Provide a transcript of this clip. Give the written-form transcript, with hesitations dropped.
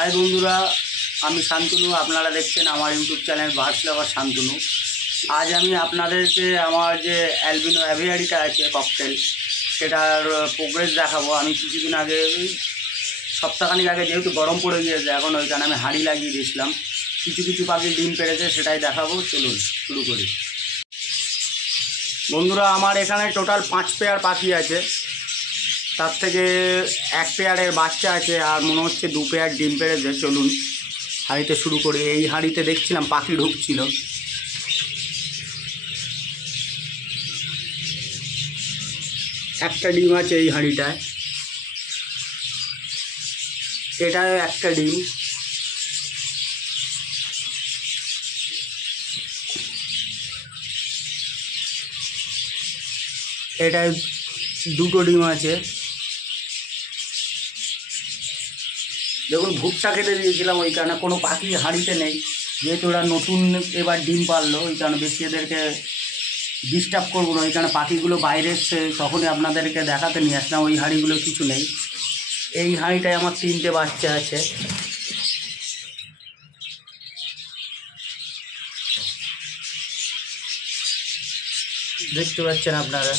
হাই বন্ধুরা, আমি শান্তনু। আপনারা দেখছেন আমার ইউটিউব চ্যানেল বার্ডস লাভার শান্তনু। আজ আমি আপনাদেরকে আমার যে অ্যালবিনো অ্যাভিয়ারিটা আছে ককটেল, সেটার প্রোগ্রেস দেখাবো। আমি কিছুদিন আগে, সপ্তাহখানিক আগে, যেহেতু গরম পড়ে গিয়েছে এখন, ওইখানে আমি হাঁড়ি লাগিয়ে দিয়েছিলাম। কিছু কিছু পাখি ডিম পেড়েছে, সেটাই দেখাবো। চলুন শুরু করি। বন্ধুরা, আমার এখানে টোটাল 5 পেয়ার পাখি আছে। তার থেকে 1 পেয়ারের বাচ্চা আছে, আর মনে হচ্ছে 2 পেয়ার ডিম পেড়েছে। চলুন হাঁড়িতে শুরু করি। এই হাঁড়িতে দেখছিলাম পাখি ঢুকছিল। একটা ডিম আছে এই হাঁড়িটায়, এটাও একটা ডিম, এটায় 2টো ডিম আছে। দেখুন, ভুট্টা খেতে দিয়েছিলাম, ওই কারণে কোনো পাখি হাঁড়িতে নেই। যেহেতু ওরা নতুন এবার ডিম পারলো, ওই কারণে বেশি এদেরকে ডিস্টার্ব করবো না। ওই কারণে পাখিগুলো বাইরে এসছে, তখনই আপনাদেরকে দেখাতে নিয়ে আসলাম। ওই হাঁড়িগুলো কিছু নেই। এই হাঁড়িটায় আমার 3টে বাচ্চা আছে। দেখতে পাচ্ছেন আপনারা।